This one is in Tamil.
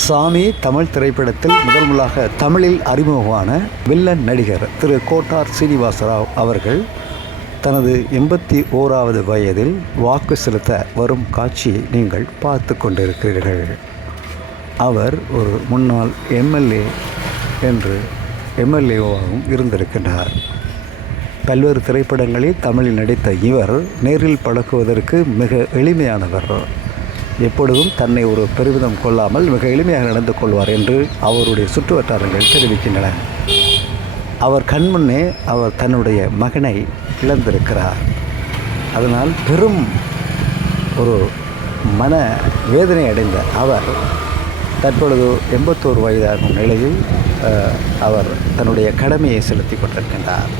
சாமி தமிழ் திரைப்படத்தில் முதலாக தமிழில் அறிமுகமான வில்லன் நடிகர் திரு கோட்டார் சீனிவாசராவ் அவர்கள் தனது 81வது வயதில் வாக்கு செலுத்த வரும் காட்சியை நீங்கள் பார்த்து கொண்டிருக்கிறீர்கள். அவர் ஒரு முன்னாள் எம்எல்ஏவாகவும் இருந்திருக்கின்றார். பல்வேறு திரைப்படங்களில் தமிழில் நடித்த இவர் நேரில் பழகுவதற்கு மிக எளிமையானவர். எப்பொழுதும் தன்னை ஒரு பெருமிதம் கொள்ளாமல் மிக எளிமையாக நடந்து கொள்வார் என்று அவருடைய சுற்று வட்டாரங்கள் தெரிவிக்கின்றன. அவர் கண்முன்னே அவர் தன்னுடைய மகனை இழந்திருக்கிறார். அதனால் பெரும் ஒரு மன வேதனை அடைந்த அவர் தற்பொழுது 81 வயதாகும் நிலையில் அவர் தன்னுடைய கடமையை செலுத்தி கொண்டிருக்கின்றார்.